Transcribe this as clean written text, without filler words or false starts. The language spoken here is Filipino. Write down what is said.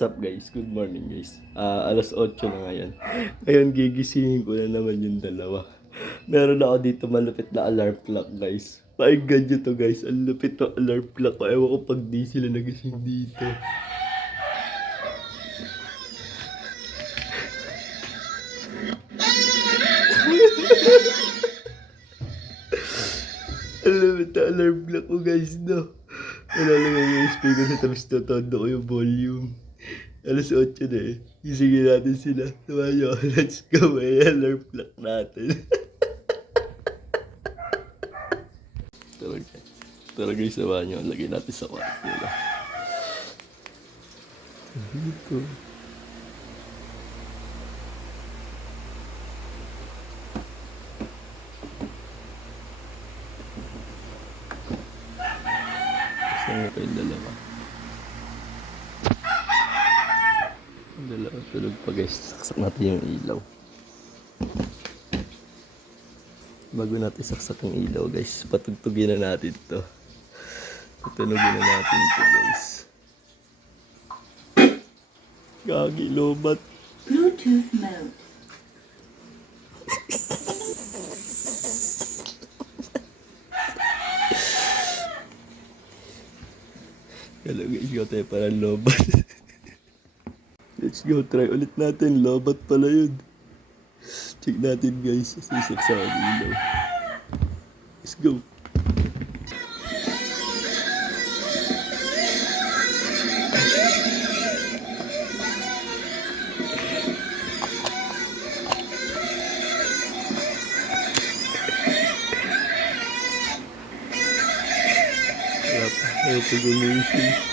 what's up guys? Good morning guys. Alas 8 na ngayon. Ngayon gigisingin ko na naman yung dalawa. Meron ako dito malupit na alarm clock guys. Pakinggan nyo to guys. Ang lupit na alarm clock ko. Ewan ko pag di sila nagising dito. Ang lupit na alarm clock ko guys no. Wala lang yung speaker sa tapos natondo ko yung volume. Alas 8 na eh. Gisingin natin sila. Samahan nyo, let's go. May alarm clock natin. Talaga yung samahan nyo. Lagay natin sa kwarto nila. Dito. Saan mo kayong dalawa? Dalawa tulog pa guys. Saksak natin yung ilaw. Bago natin saksak yung ilaw guys, patugtugin na natin to. Tutunugin na natin to guys. Gagi lobat. Bluetooth mode. Hello guys, go tayo para lobat. Let's go, try ulit natin. Lobat pala yun. Check natin guys. Sisip sa ilaw. Let's go. Wala pa. Ayaw pa gumising.